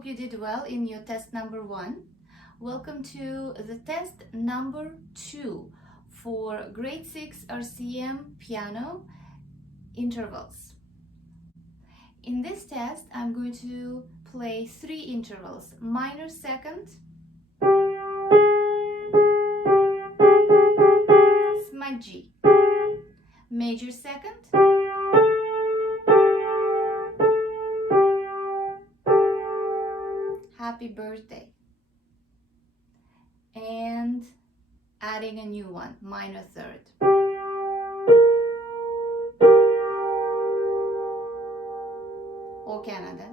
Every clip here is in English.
hope you did well in your test number 1. Welcome to the test number 2 for grade 6 RCM piano intervals. In this test, I'm going to play 3 intervals: minor second, smudgy, major second, happy birthday, and adding a new one, minor third. Or Canada.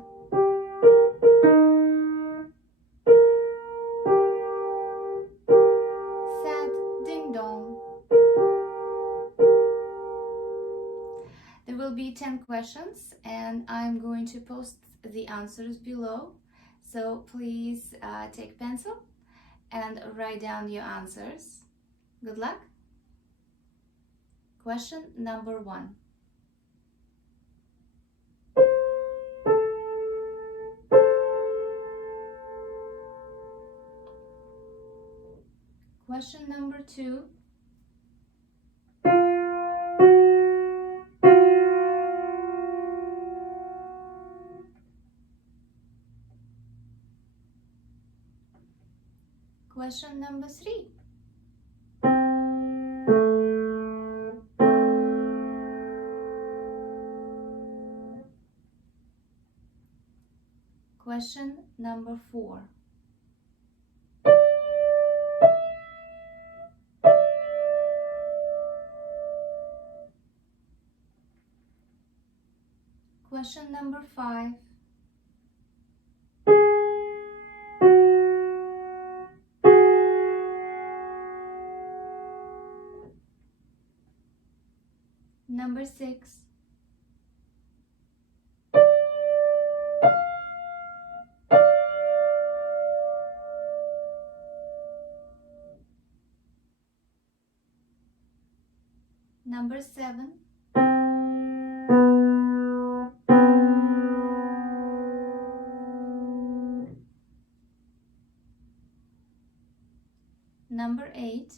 Sad ding dong. There will be 10 questions and I'm going to post the answers below. So please take pencil and write down your answers. Good luck. Question number 1. Question number 2. Question number 3. Question number 4. Question number 5. Number 6. Number 7. Number 8.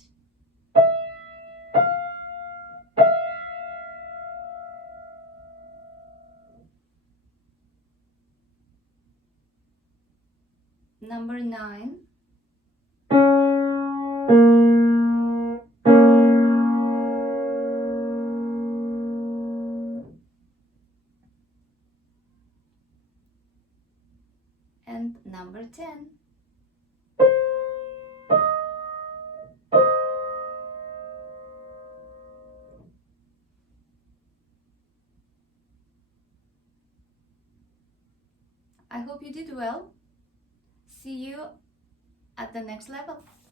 Number 9. And number 10. I hope you did well. See you at the next level.